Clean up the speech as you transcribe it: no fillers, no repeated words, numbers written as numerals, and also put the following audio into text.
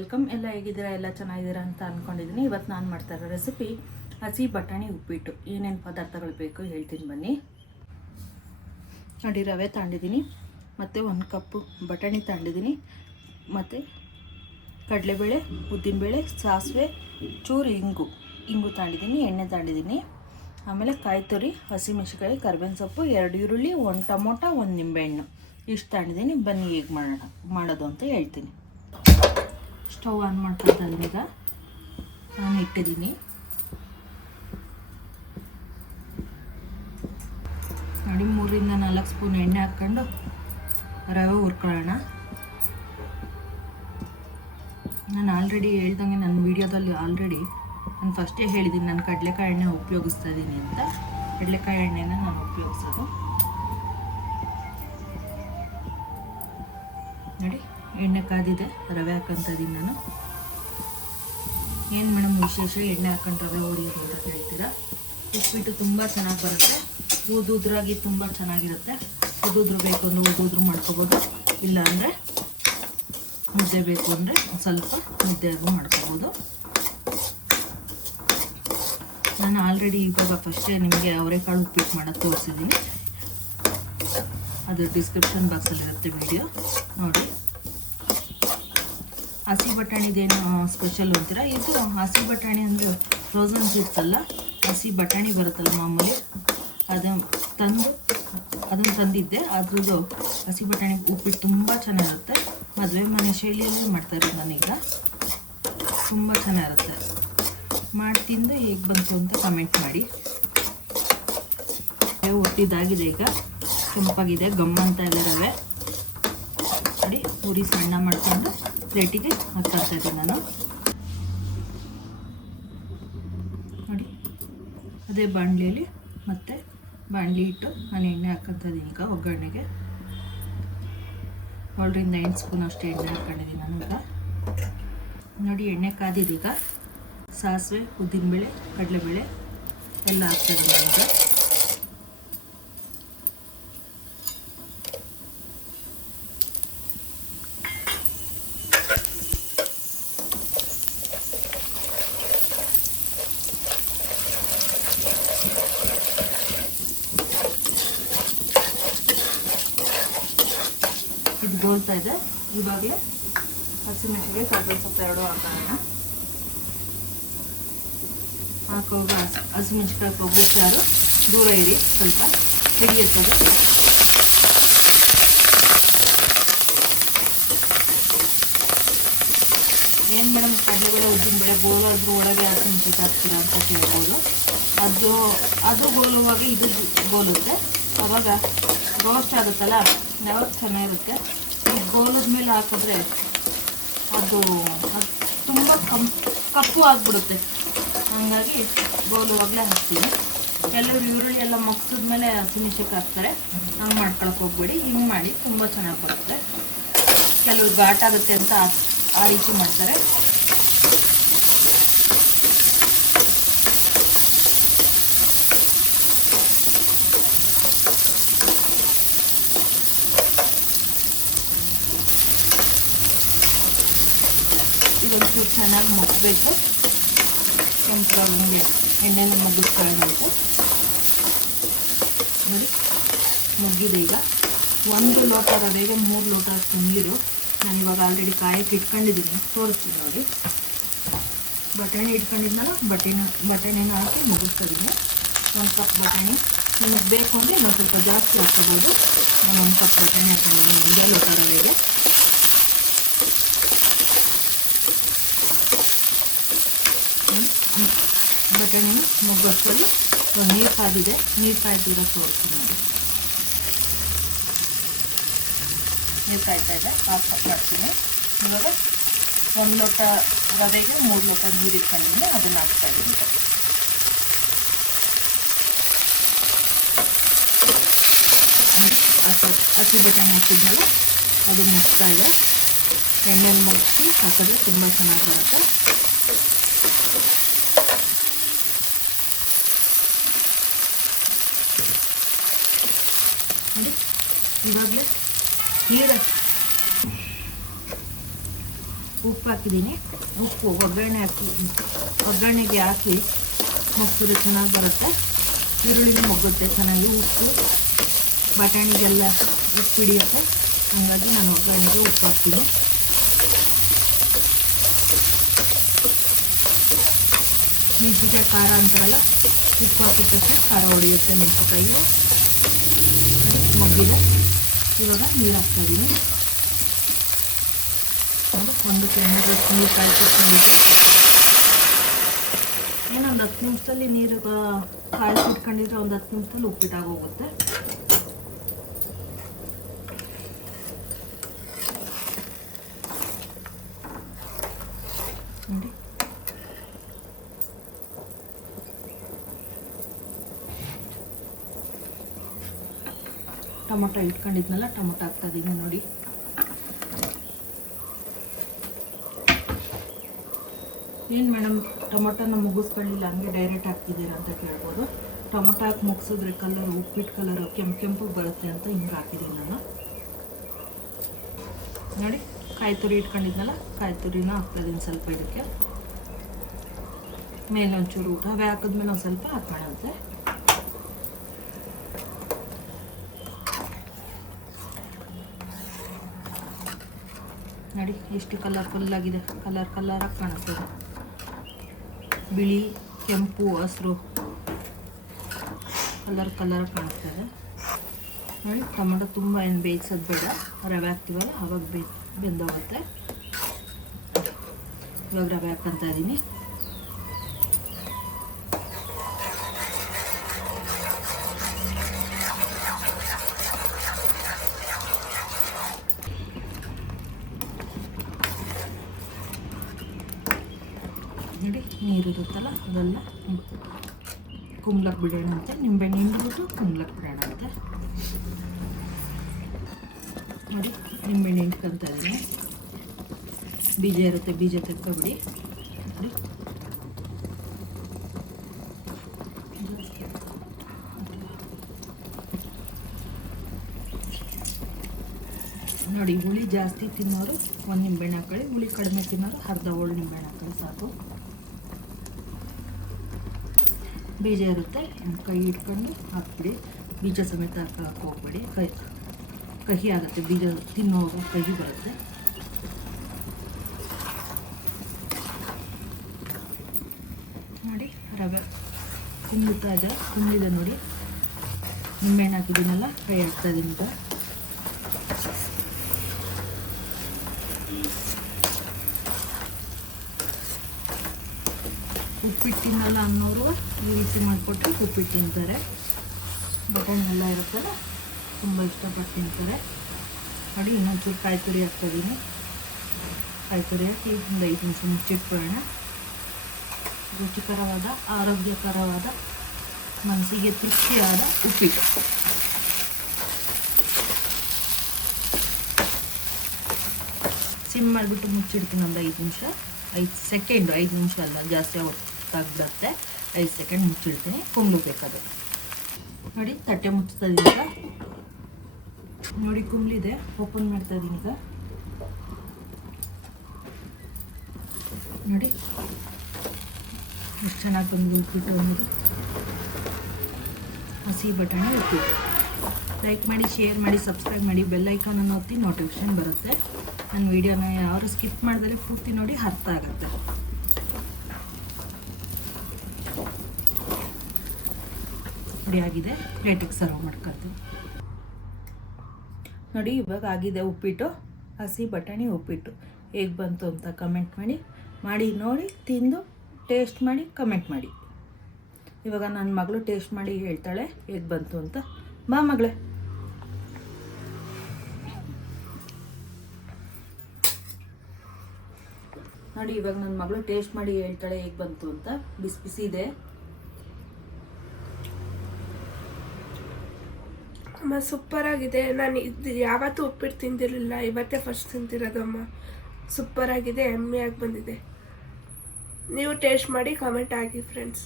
Welcome. ಎಲ್ಲ ಹೇಗಿದ್ದೀರಾ? ಎಲ್ಲ ಚೆನ್ನಾಗಿದ್ದೀರಾ ಅಂತ ಅಂದ್ಕೊಂಡಿದ್ದೀನಿ. ಇವತ್ತು ನಾನು ಮಾಡ್ತಾ ಇರೋ ರೆಸಿಪಿ ಹಸಿ ಬಟಾಣಿ ಉಪ್ಪಿಟ್ಟು. ಏನೇನು ಪದಾರ್ಥಗಳು ಬೇಕು ಹೇಳ್ತೀನಿ ಬನ್ನಿ. ನೋಡಿ, ರವೆ ತಗೊಂಡಿದ್ದೀನಿ, ಮತ್ತು 1 ಕಪ್ಪು ಬಟಾಣಿ ತಗೊಂಡಿದ್ದೀನಿ, ಮತ್ತು ಕಡಲೆಬೇಳೆ, ಉದ್ದಿನಬೇಳೆ, ಸಾಸಿವೆ, ಚೂರು ಇಂಗು ತಗೊಂಡಿದ್ದೀನಿ, ಎಣ್ಣೆ ತಗೊಂಡಿದ್ದೀನಿ, ಆಮೇಲೆ ಕಾಯಿ ತುರಿ, ಹಸಿಮೆಣಸಿನಕಾಯಿ, ಕರಿಬೇವಿನ ಸೊಪ್ಪು, 2 ಈರುಳ್ಳಿ, 1 ಟೊಮೊಟೊ, 1 ನಿಂಬೆಹಣ್ಣು ಇಷ್ಟು ತಗೊಂಡಿದ್ದೀನಿ. ಬನ್ನಿ ಹೇಗೆ ಮಾಡೋದು ಅಂತ ಹೇಳ್ತೀನಿ. ಸ್ಟವ್ ಆನ್ ಮಾಡ್ಕೊಳ್ತಾ ಈಗ ನಾನು ಇಟ್ಟಿದ್ದೀನಿ. ನೋಡಿ, 3 ರಿಂದ 4 ಸ್ಪೂನ್ ಎಣ್ಣೆ ಹಾಕ್ಕೊಂಡು ರವೆ ಹುರ್ಕೊಳ್ಳೋಣ. ನಾನು ಆಲ್ರೆಡಿ ಹೇಳ್ದಂಗೆ ನನ್ನ ವೀಡಿಯೋದಲ್ಲಿ ನಾನು ಫಸ್ಟೇ ಹೇಳಿದ್ದೀನಿ, ನಾನು ಕಡಲೆಕಾಯಿ ಎಣ್ಣೆ ಉಪಯೋಗಿಸ್ತಾ ಇದ್ದೀನಿ ಅಂತ. ಕಡಲೆಕಾಯಿ ಎಣ್ಣೆನ ನಾನು ಉಪಯೋಗಿಸೋದು. ನೋಡಿ, ಎಣ್ಣೆ ಕಾದಿದೆ, ರವೆ ಹಾಕೊಂತ ಇದ್ದೀನಿ ನಾನು. ಏನು ಮೇಡಮ್ ವಿಶೇಷ ಎಣ್ಣೆ ಹಾಕೊಂಡು ರವೆ ಹೊಡಿಯೋದು ಅಂತ ಹೇಳ್ತೀರಾ? ಉಪ್ಪಿಟ್ಟು ತುಂಬ ಚೆನ್ನಾಗಿ ಬರುತ್ತೆ, ಉದುದ್ರಾಗಿ ತುಂಬ ಚೆನ್ನಾಗಿರುತ್ತೆ. ಉದುದ್ರು ಬೇಕು ಅಂದರೆ ಉದುದ್ರು ಮಾಡ್ಕೊಬೋದು, ಇಲ್ಲ ಅಂದರೆ ಮುದ್ದೆ ಬೇಕು ಅಂದರೆ ಸ್ವಲ್ಪ ಮುದ್ದೆಯಾಗೂ ಮಾಡ್ಕೊಬೋದು. ನಾನು ಆಲ್ರೆಡಿ ಇವಾಗ ಫಸ್ಟೇ ನಿಮಗೆ ಅವರೆಕಾಳು ಉಪ್ಪಿಟ್ಟು ಮಾಡೋದು ತೋರಿಸಿದ್ದೀನಿ, ಅದು ಡಿಸ್ಕ್ರಿಪ್ಷನ್ ಬಾಕ್ಸಲ್ಲಿರುತ್ತೆ ವಿಡಿಯೋ ನೋಡಿ. ಹಸಿ ಬಟಾಣಿದೇನು ಸ್ಪೆಷಲ್ ಅಂತೀರಾ? ಇದು ಹಸಿ ಬಟಾಣಿ ಅಂದರೆ ಫ್ರೋಝನ್ ಸೀಡ್ಸ್ ಅಲ್ಲ, ಹಸಿ ಬಟಾಣಿ ಬರುತ್ತಲ್ಲ ಮಾಮೂಲಿ, ಅದನ್ನು ತಂದಿದ್ದೆ. ಅದ್ರದ್ದು ಹಸಿ ಬಟಾಣಿ ಉಪ್ಪಿಟ್ಟು ತುಂಬ ಚೆನ್ನಾಗಿರುತ್ತೆ. ಮದುವೆ ಮನೆ ಶೈಲಿಯಲ್ಲೇ ಮಾಡ್ತಾಯಿರೋದು ನಾನೀಗ. ತುಂಬ ಚೆನ್ನಾಗಿರುತ್ತೆ. ಮಾಡಿ ತಿಂದು ಹೇಗೆ ಬಂತು ಅಂತ ಕಮೆಂಟ್ ಮಾಡಿ. ಒಟ್ಟಿದ್ದಾಗಿದೆ, ಈಗ ಕೆಂಪಾಗಿದೆ, ಗಮ್ಮಂತ ಇದೆ ರವೆ. ನೋಡಿ, ಪೂರಿ ಸಣ್ಣ ಮಾಡ್ಕೊಂಡು ಪ್ಲೇಟಿಗೆ ಹಾಕ್ತಾ ಇದ್ದೀನಿ ನಾನು. ನೋಡಿ, ಅದೇ ಬಾಣಲಿಯಲ್ಲಿ ಮತ್ತೆ ಬಾಣಲಿ ಇಟ್ಟು ನಾನು ಎಣ್ಣೆ ಹಾಕ್ಕೊತಾ ಇದ್ದೀನಿ. ಈಗ ಒಗ್ಗರಣೆಗೆ 7 ರಿಂದ 8 ಸ್ಪೂನ್ ಅಷ್ಟು ಎಣ್ಣೆ ಹಾಕ್ಕೊಂಡಿದ್ದೀನಿ ನಾನು ಈಗ. ನೋಡಿ, ಎಣ್ಣೆ ಕಾದಿದೀಗ ಸಾಸಿವೆ, ಉದ್ದಿನಬೇಳೆ, ಕಡಲೆಬೇಳೆ ಎಲ್ಲ ಹಾಕ್ತಾ ಇದ್ದೀನಿ ಈಗ. ಇದು ಗೋಲ್ತಾ ಇದೆ. ಇವಾಗಲೇ ಹಸಿಮೆಣಸಿಗೆ ಕರಿಬೇವಿನ ಸೊಪ್ಪು 2 ಹಾಕೋಣ. ಹಾಕುವಾಗ ಹಸಿಮೆಣಸಿಕಾಯಿ ಕೊಬ್ಬರಿ ಸಾರು ದೂರ ಇರಿ, ಸ್ವಲ್ಪ ಹಿಡಿಯುತ್ತದೆ. ಏನು ಮೇಡಮ್, ಕಡಲೆಬೇಳೆ ಉದ್ದಿನಬೇಳೆ ಗೋಲಾದ್ರೂ ಒಳಗೆ ಹಸಿಮೆಣಸಿಕಾಯಿ ಹಾಕ್ತೀರಾ ಅಂತ ಕೇಳ್ಬೋದು. ಅದು ಗೋಲುವಾಗ ಇದು ಗೋಲುತ್ತೆ, ಆವಾಗ ರೋಸ್ಟ್ ಆಗುತ್ತಲ್ಲ, ಯಾವಾಗ ಚೆನ್ನಾಗಿರುತ್ತೆ. ಈ ಗೋಲದ ಮೇಲೆ ಹಾಕಿದ್ರೆ ಅದು ತುಂಬ ಕಪ್ಪು ಆಗಿಬಿಡುತ್ತೆ. ಹಾಗಾಗಿ ಗೋಲುವಾಗಲೇ ಹಾಕ್ತೀನಿ. ಕೆಲವರು ಈರುಳ್ಳಿ ಎಲ್ಲ ಮಗ್ಸಿದ್ಮೇಲೆ ಹಸಿಮೆಣಸಿಕಾಯಿ ಹಾಕ್ತಾರೆ, ಹಂಗೆ ಮಾಡ್ಕೊಳಕ್ಕೆ ಹೋಗ್ಬೇಡಿ. ಹಿಂಗೆ ಮಾಡಿ ತುಂಬ ಚೆನ್ನಾಗಿ ಬರುತ್ತೆ. ಕೆಲವರು ಘಾಟಾಗುತ್ತೆ ಅಂತ ಆ ರೀತಿ ಮಾಡ್ತಾರೆ. ಇದೊಂಚೂರು ಚೆನ್ನಾಗಿ ಮುಗ್ಬೇಕು, ಕೆಂಪಾಗಿ ಹಿಂಗೆ ಎಣ್ಣೆನ ಮುಗಿಸ್ಕೊಳ್ಳೋದು. ನೋಡಿ, ಮುಗಿದೆ. ಈಗ 1 ಲೋಟ ರವೆಗೆ 3 ಲೋಟ ಅಷ್ಟು ನೀರು ನಾನು ಇವಾಗ ಆಲ್ರೆಡಿ ಕಾಯಕ್ಕೆ ಇಟ್ಕೊಂಡಿದ್ದೀನಿ, ತೋರಿಸ್ತೀನಿ ನೋಡಿ. ಬಟಾಣಿ ಇಟ್ಕೊಂಡಿದ್ನಲ್ಲ, ಬಟಾಣಿನ ಹಾಕಿ ಮುಗಿಸ್ತಿದ್ದೀನಿ. 1 ಕಪ್ ಬಟಾಣಿ. ನಿಮಗೆ ಬೇಕು ಅಂದರೆ ಇನ್ನೊಂದು ಸ್ವಲ್ಪ ಜಾಸ್ತಿ ಹಾಕ್ಕೋಬೋದು. ನಾನು 1 ಕಪ್ ಬಟಾಣಿ ಹಾಕೊಂಡಿದ್ದೀನಿ 1 ಲೋಟ ರವೆಗೆ. ಬಟಾಣಿನ ಮುಗ್ಗಷ್ಟರಲ್ಲಿ ನೀರು ಕಾದಿದೆ, ನೀರು ಕಾಯ್ದಿರೋ ತೋರಿಸ್ತೀನಿ ನೋಡಿ. ನೀರು ಕಾಯ್ತಾ ಇದೆ, ಹಾಫ್ ಕಪ್ ಮಾಡ್ತೀನಿ. ಇವಾಗ 1 ಲೋಟ ರವೆಗೆ 3 ಲೋಟ ನೀರು ಇಟ್ಕೊಂಡಿದ್ದೀನಿ, ಅದನ್ನು ಹಾಕ್ತಾ ಇದ್ದೀನಿ. ಹಸಿ ಬಟಾಣಿ ಹಾಕಿದ್ಮೇಲೆ ಅದು ಮುಗ್ತಾ ಇದೆ. ಎಣ್ಣೆಲಿ ಮುಗಿಸಿ ಹಾಕಿದ್ರೆ ತುಂಬ ಚೆನ್ನಾಗಿ ಬರುತ್ತೆ. ನೋಡಿ, ಇವಾಗಲೇ ನೀರು ಉಪ್ಪು ಹಾಕಿದ್ದೀನಿ. ಉಪ್ಪು ಒಗ್ಗರಣೆಗೆ ಹಾಕಿ ಮೊಗ್ಸಿದ್ರೆ ಚೆನ್ನಾಗಿ ಬರುತ್ತೆ. ಈರುಳ್ಳಿಗೆ ಮೊಗ್ಗುತ್ತೆ ಚೆನ್ನಾಗಿ. ಉಪ್ಪು ಬಟಾಣಿಗೆಲ್ಲ ಉಪ್ಪು ಹಿಡಿಯುತ್ತೆ. ಹಾಗಾಗಿ ನಾನು ಒಗ್ಗರಣೆಗೆ ಉಪ್ಪು ಹಾಕ್ತೀನಿ. ಮೆಣಸಿನ್ಕಾಯಿ ಖಾರ ಅಂತಾರಲ್ಲ, ಉಪ್ಪು ಹಾಕಿದ ತಕ್ಷಣ ಖಾರ ಹೊಡೆಯುತ್ತೆ ಮೆಣಸಿನ್ಕಾಯಿಗೆ. ಮೊಗ್ಗಿದೆ. ಇವಾಗ ನೀರು ಹಾಕ್ತಾಯಿದ್ದೀನಿ. ಒಂದು 10 ನೀರು ಕಾಯಿಸಿಟ್ಕೊಂಡು ಏನೊಂದು 10 ನಿಮಿಷದಲ್ಲಿ ನೀರು ಕಾಯಿಸಿಟ್ಕೊಂಡಿದ್ರೆ ಒಂದು 10 ನಿಮಿಷದಲ್ಲಿ ಉಪ್ಪಿಟ್ಟಾಗೋಗುತ್ತೆ. ನೋಡಿ, ಟೊಮೊಟೊ ಇಟ್ಕೊಂಡಿದ್ನಲ್ಲ, ಟೊಮೊಟೊ ಹಾಕ್ತಾಯಿದ್ದೀನಿ. ನೋಡಿ, ಏನು ಮೇಡಮ್ ಟೊಮೊಟೊನ ಮುಗಿಸ್ಕೊಳ್ಳಿಲ್ಲ, ಹಂಗೆ ಡೈರೆಕ್ಟ್ ಹಾಕ್ತಿದ್ದೀರಾ ಅಂತ ಕೇಳ್ಬೋದು. ಟೊಮೊಟೊ ಹಾಕಿ ಮುಗಿಸಿದ್ರೆ ಕಲರು, ಉಪ್ಪಿಟ್ಟು ಕಲರು ಕೆಂಪಗೆ ಬರುತ್ತೆ ಅಂತ ಹಿಂಗೆ ಹಾಕಿದ್ದೀನಿ ನಾನು. ನೋಡಿ, ಕಾಯಿ ತುರಿ ಇಟ್ಕೊಂಡಿದ್ನಲ್ಲ, ಕಾಯಿ ತುರಿನೂ ಹಾಕ್ತಾಯಿದ್ದೀನಿ ಸ್ವಲ್ಪ. ಇದಕ್ಕೆ ಮೇಲೆ ಒಂಚೂರು ರವೆ ಹಾಕಿದ್ಮೇಲೆ ಒಂದು ಸ್ವಲ್ಪ ಹಾಕೋಣಂತೆ. ನೋಡಿ ಎಷ್ಟು ಕಲರ್ಫುಲ್ಲಾಗಿದೆ, ಕಲರಾಗಿ ಕಾಣಿಸ್ತದೆ. ಬಿಳಿ, ಕೆಂಪು, ಹಸಿರು ಕಲರಾಗಿ ಕಾಣಿಸ್ತದೆ. ನೋಡಿ, ಟೊಮೊಟೊ ತುಂಬ ಏನು ಬೇಯಿಸೋದು ಬೇಡ, ರವೆ ಹಾಕ್ತೀವಲ್ಲ ಆವಾಗ ಬೆಂದೋಗುತ್ತೆ. ಇವಾಗ ರವೆ ಹಾಕ್ಕೊತಾ ಇದ್ದೀನಿ. ನೋಡಿ, ನೀರಿರುತ್ತಲ್ಲ ಅದೆಲ್ಲ ಕುಂಬ್ಳಕ್ಕೆ ಬಿಡೋಣಂತೆ. ನಿಂಬೆಹಣ್ಣು ಹಿಂಡ್ಬಿಟ್ಟು ಕುಂಬ್ಳಕ್ಕೆ ಬಿಡೋಣಂತೆ. ನೋಡಿ, ನಿಂಬೆಹಣ್ಣು ಹಿಂಡ್ಕೊತಾ ಇದ್ದೀನಿ. ಬೀಜ ಇರುತ್ತೆ, ಬೀಜ ತೆಕ್ಕೊಬಿಡಿ. ನೋಡಿ, ನೋಡಿ, ಹುಳಿ ಜಾಸ್ತಿ ತಿನ್ನೋರು ಒಂದು ನಿಂಬೆಹಣ್ಣು ಹಾಕೊಳ್ಳಿ, ಹುಳಿ ಕಡಿಮೆ ತಿನ್ನೋರು ಅರ್ಧ ಹೋಳು ನಿಂಬೆಹಣ್ಣು ಹಾಕೊಳ್ಳಿ ಸಾಕು. ಬೀಜ ಇರುತ್ತೆ, ಕೈ ಇಟ್ಕೊಂಡು ಹಾಕ್ಬಿಡಿ. ಬೀಜ ಸಮೇತ ಹಾಕಕ್ಕೆ ಹೋಗ್ಬೇಡಿ, ಕಹಿ ಆಗುತ್ತೆ. ಬೀಜ ತಿನ್ನೋವಾಗ ಕಹಿ ಬರುತ್ತೆ. ನೋಡಿ, ರವೆ ಕುಂಬ್ಳಿದೆ ನೋಡಿ. ನಿಂಬೆಹಣ್ಣು ಹಾಕಿದ್ದೀನಲ್ಲ, ಕೈ ಹಾಕ್ತಾಯಿದ್ದೀನಿ. ಈಗ ಉಪ್ಪಿಟ್ಟಿನಲ್ಲ ಅನ್ನೋರು ಈ ರೀತಿ ಮಾಡಿಕೊಟ್ರೆ ಉಪ್ಪಿಟ್ಟು ತಿಂತಾರೆ. ಬಟಾಣಿ ಎಲ್ಲ ಇರುತ್ತಲ್ಲ, ತುಂಬ ಇಷ್ಟಪಟ್ಟು ತಿಂತಾರೆ. ನೋಡಿ, ಇನ್ನೊಂಚೂರು ಕಾಯಿ ತುರಿ ಹಾಕ್ತಾಯಿದ್ದೀನಿ. ಕಾಯಿ ತುರಿ ಹಾಕಿ ಒಂದು 5 ನಿಮಿಷ ಮುಚ್ಚಿಟ್ಕೊಳ್ಳೋಣ. ರುಚಿಕರವಾದ, ಆರೋಗ್ಯಕರವಾದ, ಮನಸ್ಸಿಗೆ ತೃಪ್ತಿಯಾದ ಉಪ್ಪಿಟ್ಟು. ಸಿಮ್ ಮಾಡಿಬಿಟ್ಟು ಮುಚ್ಚಿಡ್ತೀನಿ ಒಂದು 5 ನಿಮಿಷ, 5 ಸೆಕೆಂಡು, 5 ನಿಮಿಷ ಅಲ್ಲ, ಜಾಸ್ತಿ ಹೊತ್ತಾಗ್ಬಿಡುತ್ತೆ. 5 ಸೆಕೆಂಡ್ ಮುಚ್ಚಿಡ್ತೀನಿ. ಕುಂಬ್ಳಬೇಕಾದ್ರೆ ನೋಡಿ, ತಟ್ಟೆ ಮುಚ್ತಾ ಇದ್ದೀನಿ ಈಗ. ನೋಡಿ, ಕುಂಬ್ಳಿದೆ, ಓಪನ್ ಮಾಡ್ತಾ ಇದ್ದೀನಿ ಈಗ. ನೋಡಿ ಎಷ್ಟು ಚೆನ್ನಾಗಿ ಬಂದು ಉಪ್ಪಿಟ್ಟು ಅನ್ನೋದು. ಹಸಿ ಬಟಾಣಿ ಉಪ್ಪಿಟ್ಟು. ಲೈಕ್ ಮಾಡಿ, ಶೇರ್ ಮಾಡಿ, ಸಬ್ಸ್ಕ್ರೈಬ್ ಮಾಡಿ, ಬೆಲ್ ಐಕಾನನ್ನು ಒತ್ತಿ ನೋಟಿಫಿಕೇಷನ್ ಬರುತ್ತೆ. ನನ್ನ ವೀಡಿಯೋನ ಯಾರು ಸ್ಕಿಪ್ ಮಾಡಿದ್ರೆ ಪೂರ್ತಿ ನೋಡಿ, ಅರ್ಥ ಆಗುತ್ತೆ. ರೆಡಿ ಆಗಿದೆ, ಪ್ಲೇಟಿಗೆ ಸರ್ವ್ ಮಾಡ್ಕೊಳ್ತೀನಿ. ನೋಡಿ, ಇವಾಗ ಆಗಿದೆ ಉಪ್ಪಿಟ್ಟು, ಹಸಿ ಬಟಾಣಿ ಉಪ್ಪಿಟ್ಟು. ಹೇಗೆ ಬಂತು ಅಂತ ಕಮೆಂಟ್ ಮಾಡಿ ನೋಡಿ, ತಿಂದು ಟೇಸ್ಟ್ ಮಾಡಿ ಕಮೆಂಟ್ ಮಾಡಿ. ಇವಾಗ ನನ್ನ ಮಗಳು ಟೇಸ್ಟ್ ಮಾಡಿ ಹೇಳ್ತಾಳೆ ಹೇಗೆ ಬಂತು ಅಂತ. ಬಾ ಮಗಳೇ. ನೋಡಿ, ಇವಾಗ ನನ್ನ ಮಗಳು ಟೇಸ್ಟ್ ಮಾಡಿ ಹೇಳ್ತಾಳೆ ಹೇಗೆ ಬಂತು ಅಂತ. ಬಿಸಿ ಬಿಸಿ ಇದೆ. ಅಮ್ಮ ಸೂಪರಾಗಿದೆ. ನಾನು ಇದು ಯಾವತ್ತೂ ಉಪ್ಪಿಟ್ಟು ತಿಂದಿರಲಿಲ್ಲ, ಇವತ್ತೇ ಫಸ್ಟ್ ತಿಂತಿರೋದಮ್ಮ. ಸೂಪರಾಗಿದೆ, ಎಮ್ಮೆಯಾಗಿ ಬಂದಿದೆ. ನೀವು ಟೇಸ್ಟ್ ಮಾಡಿ ಕಮೆಂಟ್ ಆಗಿ ಫ್ರೆಂಡ್ಸ್.